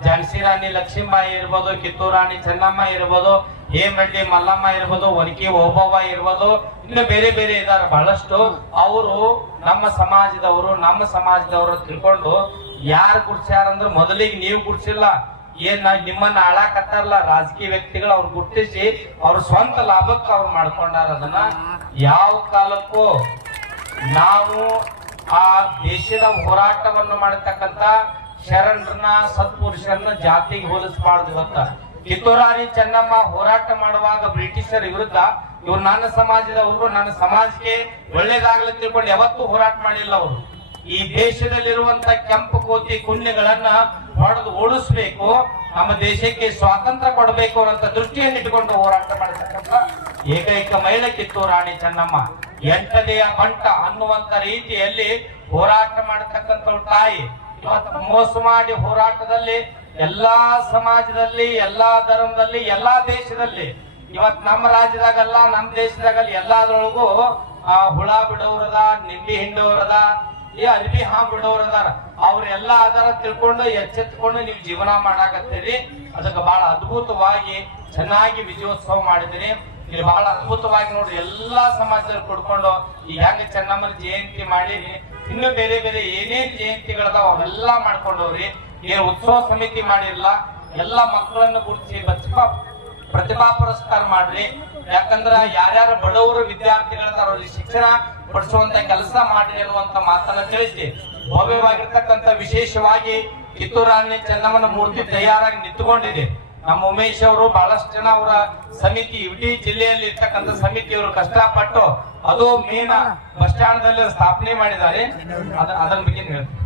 ಝಾನ್ಸಿ ರಾಣಿ ಲಕ್ಷ್ಮೀಬಾಯಿ ಇರ್ಬೋದು, ಕಿತ್ತೂರಾಣಿ ಚೆನ್ನಮ್ಮ ಇರ್ಬೋದು, ಹೇಮರೆಡ್ಡಿ ಮಲ್ಲಮ್ಮ ಇರ್ಬೋದು, ಒನಕೆ ಓಬವ್ವ ಇರ್ಬೋದು, ಇನ್ನು ಬೇರೆ ಬೇರೆ ಇದಾರೆ ಬಹಳಷ್ಟು. ಅವರು ನಮ್ಮ ಸಮಾಜದವರು ತಿಳ್ಕೊಂಡು ಯಾರು ಗುರ್ಸ್ಯಾರಂದ್ರೆ ಮೊದಲಿಗೆ ನೀವು ಗುರ್ಸಿಲ್ಲ, ಏನ್ ನಿಮ್ಮನ್ನ ಆಳಾಕತ್ತಾರಲ್ಲ ರಾಜಕೀಯ ವ್ಯಕ್ತಿಗಳು, ಅವ್ರು ಗುರ್ತಿಸಿ ಅವ್ರ ಸ್ವಂತ ಲಾಭಕ್ಕೆ ಅವ್ರು ಮಾಡ್ಕೊಂಡಾರ. ಅದನ್ನ ಯಾವ ಕಾಲಕ್ಕೂ ನಾವು ಆ ದೇಶದ ಹೋರಾಟವನ್ನು ಮಾಡತಕ್ಕಂತ ಶರಣರನ್ನ ಸತ್ಪುರುಷರನ್ನ ಜಾತಿಗೆ ಹೋಲಿಸಬಾರ್ದು. ಇವತ್ತ ಕಿತ್ತೂರು ರಾಣಿ ಚೆನ್ನಮ್ಮ ಹೋರಾಟ ಮಾಡುವಾಗ ಬ್ರಿಟಿಷರ ವಿರುದ್ಧ ಇವ್ರು ನನ್ನ ಸಮಾಜದವರು, ನನ್ನ ಸಮಾಜಕ್ಕೆ ಒಳ್ಳೇದಾಗಲಿ ತಿಳ್ಕೊಂಡು ಯಾವತ್ತೂ ಹೋರಾಟ ಮಾಡಿಲ್ಲ. ಅವರು ಈ ದೇಶದಲ್ಲಿರುವಂತ ಕೆಂಪು ಕೋತಿ ಕುನ್ಯಗಳನ್ನ ಹೊಡೆದು ಓಡಿಸ್ಬೇಕು, ನಮ್ಮ ದೇಶಕ್ಕೆ ಸ್ವಾತಂತ್ರ್ಯ ಕೊಡಬೇಕು ಅನ್ನೋ ದೃಷ್ಟಿಯನ್ನು ಇಟ್ಟುಕೊಂಡು ಹೋರಾಟ ಮಾಡತಕ್ಕಂಥ ಏಕೈಕ ಮಹಿಳೆ ಕಿತ್ತೂರು ರಾಣಿ ಚೆನ್ನಮ್ಮ. ಎಂಟನೆಯ ಬಂಟ ಅನ್ನುವಂತ ರೀತಿಯಲ್ಲಿ ಹೋರಾಟ ಮಾಡತಕ್ಕಂಥ ತಾಯಿ. ಇವತ್ತು ಮೋಸ ಮಾಡಿ ಹೋರಾಟದಲ್ಲಿ ಎಲ್ಲಾ ಸಮಾಜದಲ್ಲಿ, ಎಲ್ಲಾ ಧರ್ಮದಲ್ಲಿ, ಎಲ್ಲಾ ದೇಶದಲ್ಲಿ, ಇವತ್ ನಮ್ಮ ರಾಜ್ಯದಾಗಲ್ಲ, ನಮ್ಮ ದೇಶದಾಗಲ್ಲ, ಎಲ್ಲಾದ್ರೊಳಗೂ ಹುಳ ಬಿಡೋರದ, ನಿಂಬಿ ಹಿಂಡೋರದ, ಈ ಅರ್ಬಿ ಬಿಡೋರದಾರ. ಅವ್ರೆಲ್ಲ ಅದರ ತಿಳ್ಕೊಂಡು ಎಚ್ಚೆತ್ಕೊಂಡು ನೀವು ಜೀವನ ಮಾಡಾಕತ್ತೀರಿ. ಅದಕ್ಕೆ ಬಹಳ ಅದ್ಭುತವಾಗಿ ಚೆನ್ನಾಗಿ ವಿಜಯೋತ್ಸವ ಮಾಡಿದಿರಿ. ಇಲ್ಲಿ ಬಹಳ ಅದ್ಭುತವಾಗಿ ನೋಡ್ರಿ, ಎಲ್ಲಾ ಸಮಾಜದಲ್ಲಿ ಕೊಡ್ಕೊಂಡು ಈಗ ಹೆಂಗ ಚೆನ್ನಮ್ಮನ ಜಯಂತಿ ಮಾಡಿರಿ, ಇನ್ನು ಬೇರೆ ಬೇರೆ ಏನೇನ್ ಜಯಂತಿಗಳದಾವ ಅವೆಲ್ಲ ಮಾಡ್ಕೊಂಡವ್ರಿ. ಏನು ಉತ್ಸವ ಸಮಿತಿ ಮಾಡಿರಲ್ಲ, ಎಲ್ಲ ಮಕ್ಕಳನ್ನು ಗುರುತಿಸಿ ಪ್ರತಿಭಾ ಪುರಸ್ಕಾರ ಮಾಡ್ರಿ. ಯಾಕಂದ್ರ ಯಾರ್ಯಾರ ಬಡವರು ವಿದ್ಯಾರ್ಥಿಗಳದಾರ ಅವ್ರಿಗೆ ಶಿಕ್ಷಣ ಪಡಿಸುವಂತ ಕೆಲಸ ಮಾಡ್ರಿ ಅನ್ನುವಂತ ಮಾತನ್ನ ತಿಳಿಸಿ ಭವ್ಯವಾಗಿರ್ತಕ್ಕಂಥ ವಿಶೇಷವಾಗಿ ಕಿತ್ತೂರು ರಾಣಿ ಚೆನ್ನಮ್ಮನ ಮೂರ್ತಿ ತಯಾರಾಗಿ ನಿಂತುಕೊಂಡಿದೆ. ನಮ್ಮ ಉಮೇಶ್ ಅವರು ಬಹಳಷ್ಟು ಜನ ಅವರ ಸಮಿತಿ, ಇಡೀ ಜಿಲ್ಲೆಯಲ್ಲಿ ಇರ್ತಕ್ಕಂಥ ಸಮಿತಿಯವರು ಕಷ್ಟಪಟ್ಟು ಅದು ಮೇನ್ ಬಸ್ ಸ್ಟ್ಯಾಂಡ್ ದಲ್ಲಿ ಸ್ಥಾಪನೆ ಮಾಡಿದ್ದಾರೆ. ಅದನ್ನ ಬಗ್ಗೆ ಹೇಳ್ತೀನಿ.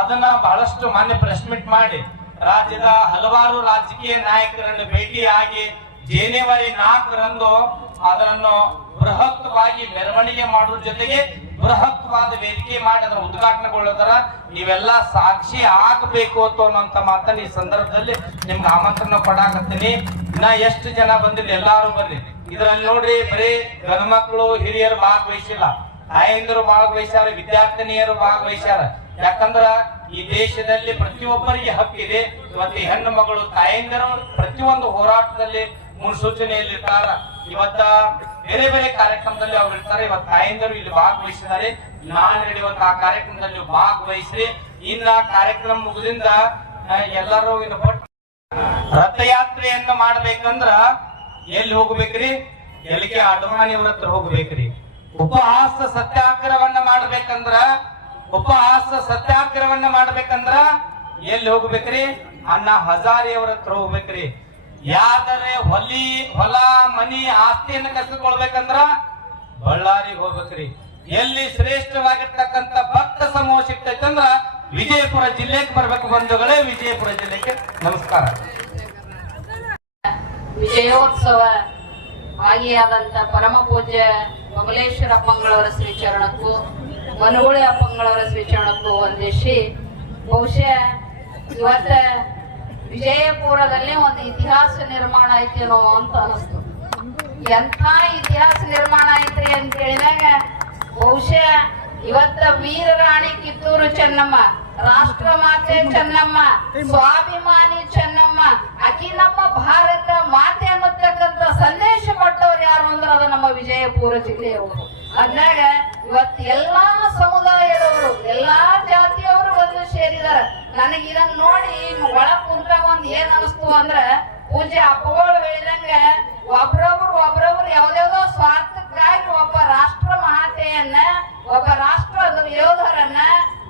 ಅದನ್ನ ಬಹಳಷ್ಟು ಮಾನ್ಯ ಪ್ರೆಸ್ ಮೀಟ್ ಮಾಡಿ ರಾಜ್ಯದ ಹಲವಾರು ರಾಜಕೀಯ ನಾಯಕರನ್ನು ಭೇಟಿಯಾಗಿ ಜನವರಿ 4ರಂದು ಅದನ್ನು ಬೃಹತ್ವಾಗಿ ಮೆರವಣಿಗೆ ಮಾಡುವ ಜೊತೆಗೆ ಬೃಹತ್ವಾದ ವೇದಿಕೆ ಮಾಡಿ ಅದರ ಉದ್ಘಾಟನೆಗೊಳ್ಳೋದರ ನೀವೆಲ್ಲ ಸಾಕ್ಷಿ ಆಗಬೇಕು ಅನ್ನೋಂತ ಮಾತನ್ನ ಈ ಸಂದರ್ಭದಲ್ಲಿ ನಿಮ್ಗೆ ಆಮಂತ್ರಣ ಕೊಡಾಕತ್ತೀನಿ. ಇನ್ನ ಎಷ್ಟು ಜನ ಬಂದಿರಿ, ಎಲ್ಲಾರು ಬರ್ರಿ. ಇದ್ರಲ್ಲಿ ನೋಡ್ರಿ, ಬರೀ ಗಂಡ್ಮಕ್ಳು ಹಿರಿಯರು ಭಾಗವಹಿಸಿಲ್ಲ, ತಾಯಂದಿರು ಭಾಗವಹಿಸ್ಯಾರ, ವಿದ್ಯಾರ್ಥಿನಿಯರು ಭಾಗವಹಿಸ್ಯಾರ. ಯಾಕಂದ್ರ ಈ ದೇಶದಲ್ಲಿ ಪ್ರತಿಯೊಬ್ಬರಿಗೆ ಹಕ್ಕಿದೆ. ಇವತ್ತು ಹೆಣ್ಣು ಮಗಳು ತಾಯಂದಿರು ಪ್ರತಿಯೊಂದು ಹೋರಾಟದಲ್ಲಿ ಮುನ್ಸೂಚನೆಯಲ್ಲಿ ಇರ್ತಾರ. ಇವತ್ತ ಬೇರೆ ಬೇರೆ ಕಾರ್ಯಕ್ರಮದಲ್ಲಿ ಅವ್ರು ಇರ್ತಾರೆ. ಇವತ್ತು ತಾಯಂದಿರು ಇಲ್ಲಿ ಭಾಗವಹಿಸಿದ್ದಾರೆ. ನಾಳೆ ನಡೆಯುವಂತ ಆ ಕಾರ್ಯಕ್ರಮದಲ್ಲಿ ಭಾಗವಹಿಸ್ರಿ. ಇನ್ನ ಕಾರ್ಯಕ್ರಮ ಮುಗಿದಿಂದ ಎಲ್ಲರೂ ರಥಯಾತ್ರೆಯನ್ನ ಮಾಡ್ಬೇಕಂದ್ರ ಎಲ್ಲಿ ಹೋಗ್ಬೇಕ್ರಿ? ಎಲ್ಲಿಗೆ ಅಡ್ವಾಣಿಯವ್ರ ಹತ್ರ ಹೋಗ್ಬೇಕ್ರಿ. ಉಪಹಾಸ ಸತ್ಯಾಗ್ರಹವನ್ನ ಮಾಡ್ಬೇಕಂದ್ರ ಎಲ್ಲಿ ಹೋಗ್ಬೇಕ್ರಿ? ಅಣ್ಣ ಹಜಾರಿಯವ್ರ ಹತ್ರ ಹೋಗ್ಬೇಕ್ರಿ. ಯಾವ್ದಾರೆ ಹೊಲ ಮನಿ ಆಸ್ತಿಯನ್ನ ಕಸಿಕೊಳ್ಬೇಕಂದ್ರ ಬಳ್ಳಾರಿಗೆ ಹೋಗ್ಬೇಕ್ರಿ. ಎಲ್ಲಿ ಶ್ರೇಷ್ಠವಾಗಿರ್ತಕ್ಕಂಥ ಭಕ್ತ ಸಮೂಹ ಸಿಗ್ತೈತಂದ್ರ ವಿಜಯಪುರ ಜಿಲ್ಲೆಗೆ ಬರ್ಬೇಕು ಬಂಧುಗಳೇ. ವಿಜಯಪುರ ಜಿಲ್ಲೆಗೆ ನಮಸ್ಕಾರ. ವಿಜಯೋತ್ಸವ ಭಾಗಿಯಾದಂತ ಪರಮ ಪೂಜ್ಯ ಬಬಲೇಶ್ವರ ಅಪ್ಪಂಗಳವರ ಶ್ರೀಚರಣಕ್ಕೂ ಮನಗುಳಿ ಅಪ್ಪಂಗಳವರ ಶ್ರೀಚರಣಕ್ಕೂ ವಂದಿಸಿ, ಬಹುಶಃ ಇವತ್ತ ವಿಜಯಪುರದಲ್ಲಿ ಒಂದು ಇತಿಹಾಸ ನಿರ್ಮಾಣ ಐತೇನೋ ಅಂತ ಅನಿಸ್ತು. ಎಂಥ ಇತಿಹಾಸ ನಿರ್ಮಾಣ ಐತ್ರಿ ಅಂತ ಹೇಳಿದಾಗ ಬಹುಶಃ ಇವತ್ತ ವೀರರಾಣಿ ಕಿತ್ತೂರು ಚೆನ್ನಮ್ಮ, ರಾಷ್ಟ್ರ ಮಾತೆ ಚೆನ್ನಮ್ಮ, ಸ್ವಾಭಿಮಾನಿ ಚೆನ್ನಮ್ಮ, ಆಕಿ ನಮ್ಮ ಭಾರತ ಮಾತೆ ಅನ್ನತಕ್ಕಂಥ ಸಂದೇಶ ಕೊಟ್ಟವ್ರು ಯಾರು ಅಂದ್ರೆ ಅದು ನಮ್ಮ ವಿಜಯಪುರ ಜಿಲ್ಲೆಯವರು. ಅಂದಾಗ ಇವತ್ತು ಎಲ್ಲಾ ಸಮುದಾಯದವರು, ಎಲ್ಲಾ ಜಾತಿಯವರು ಬಂದು ಸೇರಿದಾರೆ. ನನಗೆ ಇದನ್ನ ನೋಡಿ ಒಳಗ್ ಕುಂತಾಗ ಒಂದ್ ಏನ್ ಅನಿಸ್ತು ಅಂದ್ರ, ಪೂಜೆ ಅಪ್ಪಗಳು ಹೇಳಿದಂಗ ಒಬ್ರೊಬ್ರು ಯಾವ್ದಾವ್ದೋ ಸ್ವಾರ್ಥಕ್ಕಾಗಿ ಒಬ್ಬ ರಾಷ್ಟ್ರ ಮಹಾತೆಯನ್ನ, ಒಬ್ಬ ರಾಷ್ಟ್ರ ಯೋಧರನ್ನ,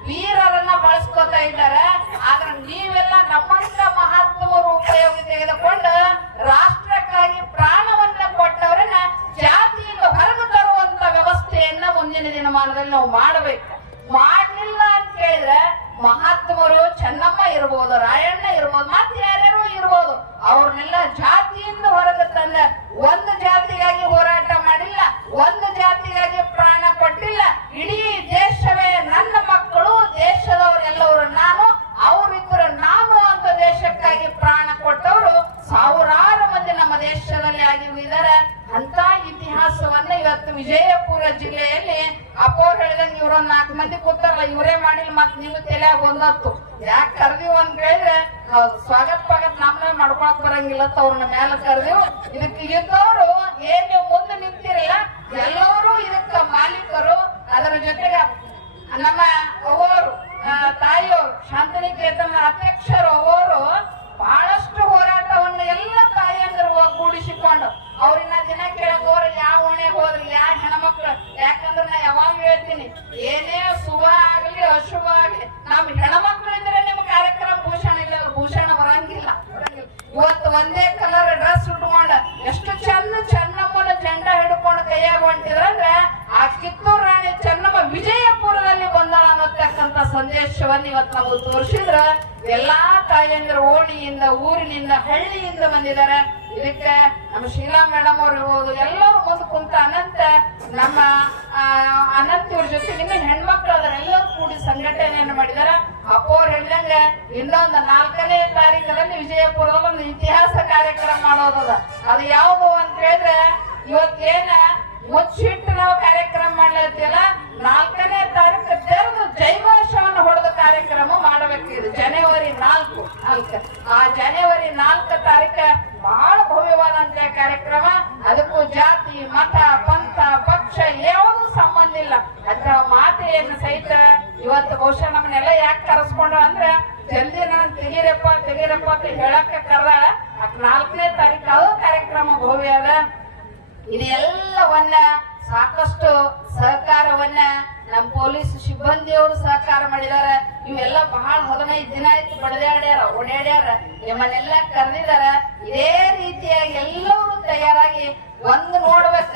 ವೀರರನ್ನ ಬಳಸ್ಕೊತಾ ಇದ್ದಾರೆ. ಆದ್ರೆ ನೀವೆಲ್ಲ ನಮ್ಮಂತ ಮಹಾತ್ಮರು ಉಪಯೋಗ ತೆಗೆದುಕೊಂಡು ರಾಷ್ಟ್ರಕ್ಕಾಗಿ ಪ್ರಾಣವನ್ನ ಕೊಟ್ಟವರನ್ನ ಜಾತಿಯಿಂದ ಹೊರಗೆ ತರುವಂತ ವ್ಯವಸ್ಥೆಯನ್ನ ಮುಂದಿನ ದಿನಮಾನದಲ್ಲಿ ನಾವು ಮಾಡಬೇಕು. ಮಾಡ್ಲಿಲ್ಲ ಅಂತ ಕೇಳಿದ್ರೆ ಮಹಾತ್ಮರು ಚೆನ್ನಮ್ಮ ಇರ್ಬೋದು, ರಾಯಣ್ಣ ಇರ್ಬೋದು, ಮತ್ತೆ ಯಾರ್ಯಾರು ಇರ್ಬೋದು, ಅವ್ರನ್ನೆಲ್ಲ ಜಾತಿಯಿಂದ ಹೊರಗೆ ತಂದ ಒಂದು ಜಾತಿಗಾಗಿ ಹೋರಾಟ ಮಾಡಿಲ್ಲ, ಒಂದು ಜಾತಿಗಾಗಿ ಪ್ರಾಣ ಕೊಟ್ಟಿಲ್ಲ. ಇಡೀ ದೇಶವೇ ನನ್ನ ಮಕ್ಕಳು, ದೇಶದವರೆಲ್ಲವರು ನಾನು, ಅವರಿಬ್ಬರು ನಾನು ಅಂತ ದೇಶಕ್ಕಾಗಿ ಪ್ರಾಣ ಕೊಟ್ಟವರು ಸಾವಿರಾರು ಮಂದಿ ನಮ್ಮ ದೇಶದಲ್ಲಿ ಆಗಿದ್ದಾರೆ. ಅಂತ ಇತಿಹಾಸವನ್ನ ಇವತ್ತು ವಿಜಯಪುರ ಜಿಲ್ಲೆಯಲ್ಲಿ ಅಪ್ಪವ್ರು ಹೇಳಿದಂಗೆ ಇವ್ರೊಂದ್ 4 ಮಂದಿ ಕೂತಾರಲ್ಲ, ಇವರೇ ಮಾಡಿಲ್ಲ, ಮತ್ ನೀವು ತಲೆಯಾಗ ಒಂದತ್ತು ಯಾಕೆ ಕರ್ದೀವ್ ಅಂತ ಹೇಳಿದ್ರೆ ಸ್ವಾಗತ ನಮ್ಮನ್ನ ಮಾಡ್ಕೊಳಕ್ ಬರಂಗಿಲ್ಲ ಅವ್ರನ್ನ ಮೇಲೆ ಕರ್ದೀವ್. ಇದಕ್ಕೆ ಇದ್ದವರು ಏನ್ ನೀವು ಮುಂದೆ ನಿಂತಿರಲ್ಲ ಎಲ್ಲರೂ ಇದಕ್ಕ ಮಾಲೀಕರು. ಅದರ ಜೊತೆಗೆ ನಮ್ಮ ಅವರು ತಾಯಿಯವರು ಶಾಂತಿನಿಕೇತನ ಅಧ್ಯಕ್ಷರು ಅವರು ಬಹಳಷ್ಟು ಹೋರಾಟವನ್ನು ಎಲ್ಲ ತಾಯಿಯಂದರು ಒಗ್ಗೂಡಿಸಿಕೊಂಡು ಅವ್ರನ್ನ ದಿನ ಕೇಳಕೋರು ಯಾವ ಓಣೆಗೆ ಹೋದ್ರಿ ಯಾವ ಹೆಣ್ಮಕ್ಳು. ಯಾಕಂದ್ರೆ ನಾ ಯಾವಾಗ ಹೇಳ್ತೀನಿ ಏನೇ ಶುಭ ಆಗ್ಲಿ ಅಶುಭ ಆಗ್ಲಿ ನಮ್ ಹೆಣ್ಮಕ್ಳು ಇದ್ರೆ ನಿಮ್ ಕಾರ್ಯಕ್ರಮ ಭೂಷಣ ಇಲ್ಲ ಭೂಷಣ ಬರಂಗಿಲ್ಲ. ಇವತ್ತು ಒಂದೇ ಕಲರ್ ಡ್ರೆಸ್ ಉಟ್ಕೊಂಡ ಎಷ್ಟು ಚೆನ್ನಮ್ಮನ ಜೆಂಡ ಹಿಡ್ಕೊಂಡು ಕೈಯಾಗ ಹೊಂಟಿದ್ರಂದ್ರೆ ಆ ಕಿತ್ತೂರು ರಾಣಿ ಚೆನ್ನಮ್ಮ ವಿಜಯಪುರದಲ್ಲಿ ಬಂದಾಳ ಅನ್ನತಕ್ಕಂತ ಸಂದೇಶವನ್ನು ಇವತ್ತು ನಾವು ತೋರಿಸಿದ್ರ ಎಲ್ಲಾ ತಾಯಂದಿರು ಓಣಿಯಿಂದ ಊರಿನಿಂದ ಹಳ್ಳಿಯಿಂದ ಬಂದಿದ್ದಾರೆ. ಇದಕ್ಕೆ ನಮ್ಮ ಶೀಲಾ ಮೇಡಮ್ ಅವ್ರು ಇರ್ಬೋದು ಎಲ್ಲರೂ ಮುಂದೆ ಕುಂತ ನಮ್ಮ ಅನಂತ ಇವ್ರ ಜೊತೆಗೆ ಇನ್ನು ಹೆಣ್ಮಕ್ಳು ಅದರ ಎಲ್ಲರೂ ಕೂಡಿ ಸಂಘಟನೆಯನ್ನು ಮಾಡಿದಾರೆ. ಅಪ್ಪ ಅವ್ರು ಹೇಳಿದಂಗ ಇನ್ನೊಂದು 4ನೇ ತಾರೀಕರಲ್ಲಿ ವಿಜಯಪುರದಲ್ಲಿ ಒಂದು ಇತಿಹಾಸ ಕಾರ್ಯಕ್ರಮ ಮಾಡೋದದ. ಅದು ಯಾವುದು ಅಂತ ಹೇಳಿದ್ರೆ ಇವತ್ತೇನ ಮುಚ್ಚಿಟ್ಟು ನಾವು ಕಾರ್ಯಕ್ರಮ ಮಾಡ್ಲತ್ತಿಲ್ಲ 4ನೇ ತಾರೀಕು ತೆರೆದು ಜೈಘೋಷವನ್ನು ಹೊಡೆದ ಕಾರ್ಯಕ್ರಮ ಮಾಡಬೇಕಿದೆ. ಜನವರಿ 4 ಆ ಜನವರಿ 4 ತಾರೀಕು ಬಹಳ ಭವ್ಯವಾದಂತ ಕಾರ್ಯಕ್ರಮ. ಅದಕ್ಕೂ ಜಾತಿ ಮತ ಪಂಥ ಪಕ್ಷ ಯಾವುದು ಸಂಬಂಧ ಇಲ್ಲ. ಅದರ ಮಾತೆಯನ್ನು ಸಹಿತ ಇವತ್ತು ಬಹುಶಃ ನಮ್ಮನ್ನೆಲ್ಲ ಯಾಕೆ ಕರೆಸ್ಕೊಂಡ್ರ ಅಂದ್ರೆ ಜಲ್ದಿ ನಾನು ತೆಗೀರಪ್ಪ ಅಂತ ಹೇಳಕ್ಕೆ ಕರೆದಾಳ. 4ನೇ ತಾರೀಕು ಅದು ಕಾರ್ಯಕ್ರಮ ಭವ್ಯ ಅದ. ಇದೆಲ್ಲವನ್ನ ಸಾಕಷ್ಟು ಸಹಕಾರವನ್ನ ನಮ್ಮ ಪೊಲೀಸ್ ಸಿಬ್ಬಂದಿಯವರು ಸಹಕಾರ ಮಾಡಿದಾರೆ. ಇವೆಲ್ಲ ಬಹಳ 15 ದಿನ ಆಯ್ತು ಬಡದಾಡ್ಯಾರ ಓಡಾಡ್ಯಾರ ನಿಮ್ಮನ್ನೆಲ್ಲ ಕರೆದಿದಾರ. ಇದೇ ರೀತಿಯಾಗಿ ಎಲ್ಲರೂ ತಯಾರಾಗಿ ಒಂದು ನೋಡ್ಬೇಕ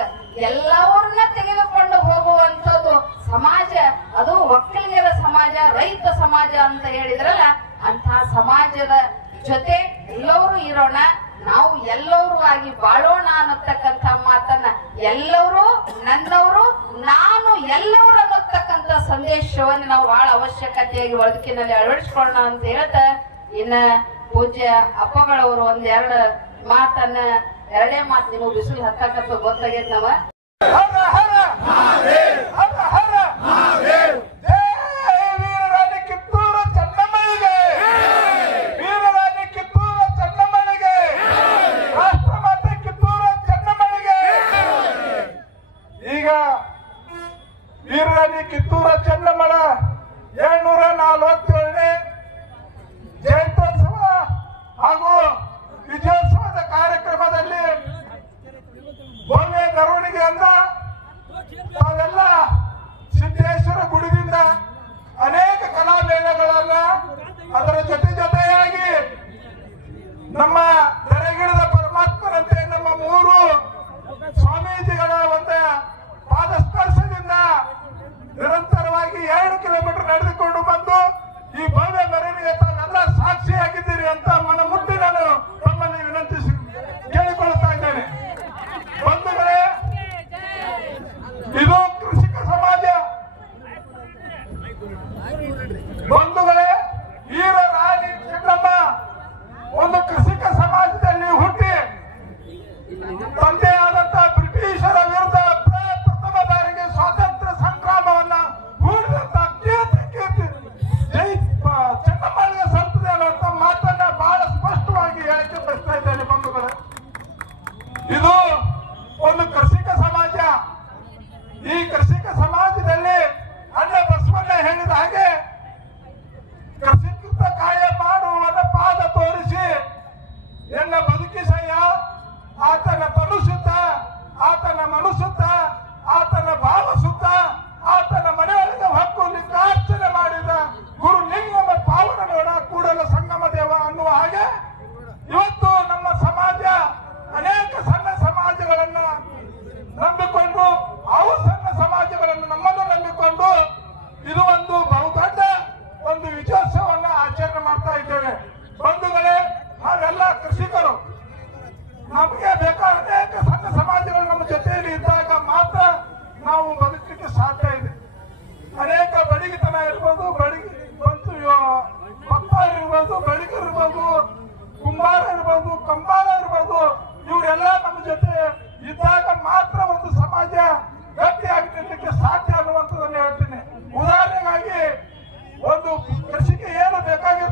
ಎಲ್ಲವರನ್ನ ತೆಗೆದುಕೊಂಡು ಹೋಗುವಂಥದ್ದು ಸಮಾಜ. ಅದು ಒಕ್ಕಲಿಗರ ಸಮಾಜ ರೈತ ಸಮಾಜ ಅಂತ ಹೇಳಿದ್ರಲ್ಲ ಅಂತ ಸಮಾಜದ ಜೊತೆ ಎಲ್ಲರೂ ಇರೋಣ, ನಾವು ಎಲ್ಲರೂ ಆಗಿ ಬಾಳೋಣ ಅನ್ನತಕ್ಕಂಥ ಮಾತನ್ನ ಎಲ್ಲರೂ ನನ್ನವರು ನಾನು ಎಲ್ಲರೂ ಅನ್ನತಕ್ಕಂಥ ಸಂದೇಶವನ್ನು ನಾವು ಬಹಳ ಅವಶ್ಯಕತೆಯಾಗಿ ಬದುಕಿನಲ್ಲಿ ಅಳವಡಿಸ್ಕೊಳ್ಳೋಣ ಅಂತ ಹೇಳ್ತಾ ಇನ್ನ ಪೂಜ್ಯ ಅಪ್ಪಗಳವರು ಒಂದೆರಡು ಮಾತನ್ನ ಎರಡೇ ಮಾತು ನಿಮಗೆ ಬಿಸಿಲು ಹತ್ತಕ್ಕಂತ ಗೊತ್ತಾಗೈತೆ ನಾವ. ವೀರರಾಣಿ ಕಿತ್ತೂರ ಚೆನ್ನಮ್ಮಳ 747ನೇ ಜಯಂತ್ಯೋತ್ಸವ ಹಾಗೂ ವಿಜಯೋತ್ಸವದ ಕಾರ್ಯಕ್ರಮದಲ್ಲಿ ಭವ್ಯ ಮೆರವಣಿಗೆಯಿಂದ ತಾವೆಲ್ಲ ಸಿದ್ದೇಶ್ವರ ಗುಡಿದಿಂದ ಅನೇಕ ಕಲಾಮೇಳಗಳನ್ನ ಅದರ ಜೊತೆಯಾಗಿ ನಮ್ಮ ತೆರೆಗಿಳಿದ ಪರಮಾತ್ಮನಂತೆ ನಮ್ಮ 3 ಸ್ವಾಮೀಜಿಗಳ ಒಂದು ಪಾದಸ್ಪರ್ಶದಿಂದ ನಿರಂತರವಾಗಿ 2 ಕಿಲೋಮೀಟರ್ ನಡೆದುಕೊಂಡು ಬಂದು ಈ ಭವ್ಯ ಮೆರವಣಿಗೆ ತಾವೆಲ್ಲ ಸಾಕ್ಷಿಯಾಗಿದ್ದೀರಿ ಅಂತ ಮನಮುಟ್ಟಿ ನಾನು ತಮ್ಮಲ್ಲಿ ವಿನಂತಿಸಿ ಕೇಳಿಕೊಳ್ಳುತ್ತಾ ಇದ್ದೇನೆ. ಬಂಧುಗಳೇ, ಇದು ಕೃಷಿಕ ಸಮಾಜ. ಬಂಧುಗಳೇ, ವೀರರಾಣಿ ಚೆನ್ನಮ್ಮ ಒಂದು ಕೃಷಿಕ ಸಮಾಜದಲ್ಲಿ ಹುಟ್ಟಿ ತಂದೆ ಆದಂತಹ ಬ್ರಿಟಿಷರ ವಿರುದ್ಧ ಪ್ರಥಮ ಬಾರಿಗೆ ಸ್ವಾತಂತ್ರ್ಯ ಸಂಗ್ರಾಮವನ್ನ ಹೂಡಿದಂತ ಕೀರ್ತಿ ಚೆನ್ನಮ್ಮನಿಗೆ ಸಲ್ತದೆ ಅನ್ನುವಂತ ಮಾತನ್ನ ಬಹಳ ಸ್ಪಷ್ಟವಾಗಿ ಹೇಳಿಕೆ ಬಯಸ್ತಾ ಇದ್ದೇನೆ. ಬಂಧುಗಳೇ, ಇದು ಒಂದು ಕೃಷಿಕ ಸಮಾಜ. ಈ ಕೃಷಿಕ ಸಮಾಜದಲ್ಲಿ ಅಣ್ಣ ಬಸವಣ್ಣ ಹೇಳಿದ ಹಾಗೆ ಕೃಷಿಕ ಕಾಯ ಮಾಡುವವನ ಪಾದ ತೋರಿಸಿ ಎನ್ನ ಬದುಕಿಸಯ್ಯ, ಆತನ ತನು ಶುದ್ಧ, ಆತನ ಮನುಶುದ್ಧ, ಆತನ ಭಾವ ಶುದ್ಧ, ಆತನ ಮನೆಯೊಳಗೆ ಹಕ್ಕು ಲಿಂಗಾರ್ಚನೆ ಮಾಡಿದ ಗುರು ಲಿಂಗಮ ಪಾವನ ನೋಡ ಕೂಡಲ ಸಂಗಮ ದೇವ ಅನ್ನುವ ಹಾಗೆ ಇವತ್ತು ನಮ್ಮ ಸಮಾಜ ಅನೇಕ ಸಣ್ಣ ಸಮಾಜಗಳನ್ನ ನಂಬಿಕೊಂಡು ಅವು ಸಣ್ಣ ಸಮಾಜಗಳನ್ನು ನಮ್ಮನ್ನು ನಂಬಿಕೊಂಡು ಇದು ಒಂದು ಬಹುದೊಡ್ಡ ಒಂದು ವಿಜಯೋತ್ಸವನ್ನ ಆಚರಣೆ ಮಾಡ್ತಾ ಇದ್ದೇವೆ. ಬಂಧುಗಳೇ, ನಾವೆಲ್ಲ ಕೃಷಿಕರು. ನಮಗೆ ಬೇಕಾದ ಅನೇಕ ಸಣ್ಣ ಸಮಾಜಗಳು ನಮ್ಮ ಜೊತೆಯಲ್ಲಿ ಇದ್ದಾಗ ಮಾತ್ರ ನಾವು ಬದುಕಲಿಕ್ಕೆ ಸಾಧ್ಯ ಇದೆ. ಅನೇಕ ಬಡಗಿತನ ಇರ್ಬೋದು, ಭಕ್ತಾರ ಇರ್ಬೋದು, ಬಳಿಗರು ಇರ್ಬೋದು, ಕುಂಬಾರ ಇರ್ಬೋದು, ಕಂಬಾರ ಇರ್ಬೋದು, ಇವರೆಲ್ಲ ನಮ್ಮ ಜೊತೆ ಇದ್ದಾಗ ಮಾತ್ರ ಒಂದು ಸಮಾಜ ಗಟ್ಟಿಯಾಗಿ ನಿಲ್ಲಕ್ಕೆ ಸಾಧ್ಯ ಅನ್ನುವಂಥದ್ದನ್ನು ಹೇಳ್ತೀನಿ. ಉದಾಹರಣೆಗಾಗಿ ಒಂದು ಕೃಷಿಗೆ ಏನು ಬೇಕಾಗಿ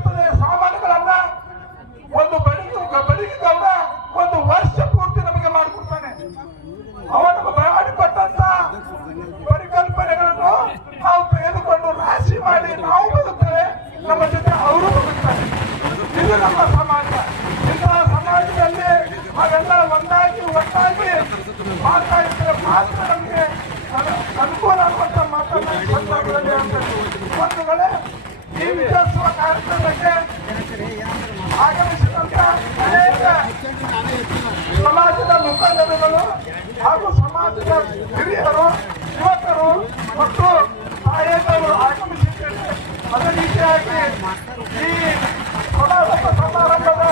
ಒಟ್ಟಾಗಿ ಮಾಡ್ತಾ ಇದ್ರೆ ಮಾತ್ರ ನಮಗೆ ಅನುಕೂಲ ಆಗುವಂತ ಮಾತನ್ನ ಈ ಸಂದರ್ಭದಲ್ಲಿ ಹೇಳ್ತೇನೆ. ಬಂಧುಗಳೇ, ಈ ವಿಜಯೋತ್ಸವ ಕಾರ್ಯಕ್ರಮಕ್ಕೆ ಆಗಮಿಸಿದಂತ ಅನೇಕ ಸಮಾಜದ ಮುಖಂಡರುಗಳು ಹಾಗೂ ಸಮಾಜದ ಹಿರಿಯರು, ಯುವಕರು ಮತ್ತು ತಾಯಂದಿರು ಆಗಮಿಸಿದ್ದೇವೆ. ಅದೇ ರೀತಿಯಾಗಿ ಈ ಸಮಾರಂಭ ಸಮಾರಂಭದ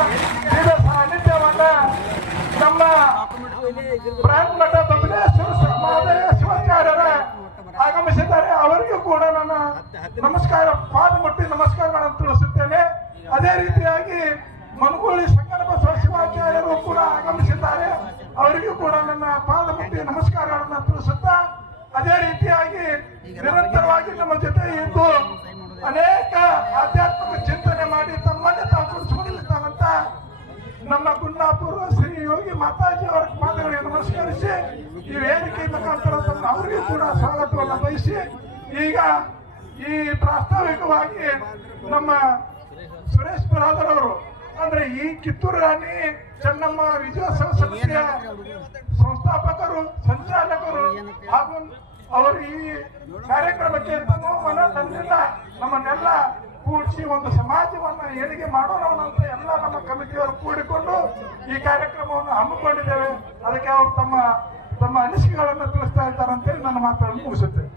ದಿನ ಸಾನ್ನಿಧ್ಯವನ್ನ ನಮ್ಮ ಬ್ರಾಹ್ಮಣ ಮಠ ಬಬಲೇಶ್ವರ ಮಹಾದೇವ ಶಿವಾಚಾರ್ಯರ ಆಗಮಿಸಿದ್ದಾರೆ. ಅವರಿಗೂ ಕೂಡ ನನ್ನ ನಮಸ್ಕಾರ, ಪಾದ ಮುಟ್ಟಿ ನಮಸ್ಕಾರಗಳನ್ನು ತಿಳಿಸುತ್ತೇನೆ. ಅದೇ ರೀತಿಯಾಗಿ ಮನಗೂಳಿ ಸಂಗಮ ಶಿವಾಚಾರ್ಯರು ಕೂಡ ಆಗಮಿಸಿದ್ದಾರೆ. ಅವರಿಗೂ ಕೂಡ ನನ್ನ ಪಾದ ಮುಟ್ಟಿ ನಮಸ್ಕಾರಗಳನ್ನು ತಿಳಿಸುತ್ತಾ, ಅದೇ ರೀತಿಯಾಗಿ ನಿರಂತರವಾಗಿ ನಮ್ಮ ಜೊತೆ ಇದ್ದು ಅನೇಕ ಆಧ್ಯಾತ್ಮಿಕ ಚಿಂತನೆ ಮಾಡಿ ತಮ್ಮನ್ನೇ ತಾವು ಕುಡಿಸಿಕೊಂಡಿರ್ತಾವಂತ ನಮ್ಮ ಗುಂಡಾಪುರ ಶ್ರೀ ಯೋಗಿ ಮಾತಾಜಿ ಅವರ ಪಾದಗಳಿಗೆ ನಮಸ್ಕರಿಸಿ ಈ ವೇದಿಕೆ ಮುಖಾಂತರ ಅವರಿಗೂ ಕೂಡ ಸ್ವಾಗತವನ್ನು ಬಯಸಿ, ಈಗ ಈ ಪ್ರಾಸ್ತಾವಿಕವಾಗಿ ನಮ್ಮ ಸುರೇಶ್ ಬರಾದರ್ ಅವರು ಅಂದ್ರೆ ಈ ಕಿತ್ತೂರು ರಾಣಿ ಚೆನ್ನಮ್ಮ ವಿಜಯೋತ್ಸವ ಸಮಿತಿಯ ಸಂಸ್ಥಾಪಕರು, ಸಂಚಾಲಕರು ಹಾಗೂ ಅವರು ಈ ಕಾರ್ಯಕ್ರಮಕ್ಕೆ ನನ್ನಿಂದ ನಮ್ಮನ್ನೆಲ್ಲ ಕೂಡಿಸಿ ಒಂದು ಸಮಾಜವನ್ನ ಏಳಿಗೆ ಮಾಡೋಣ ಅಂತ ಎಲ್ಲ ನಮ್ಮ ಕಮಿಟಿಯವರು ಕೂಡಿಕೊಂಡು ಈ ಕಾರ್ಯಕ್ರಮವನ್ನು ಹಮ್ಮಿಕೊಂಡಿದ್ದೇವೆ. ಅದಕ್ಕೆ ಅವರು ತಮ್ಮ ಅನಿಸಿಕೆಗಳನ್ನು ತಿಳಿಸ್ತಾ ಇದ್ದಾರೆ ಅಂತೇಳಿ ನನ್ನ ಮಾತನ್ನು ಮುಗಿಸುತ್ತೇನೆ.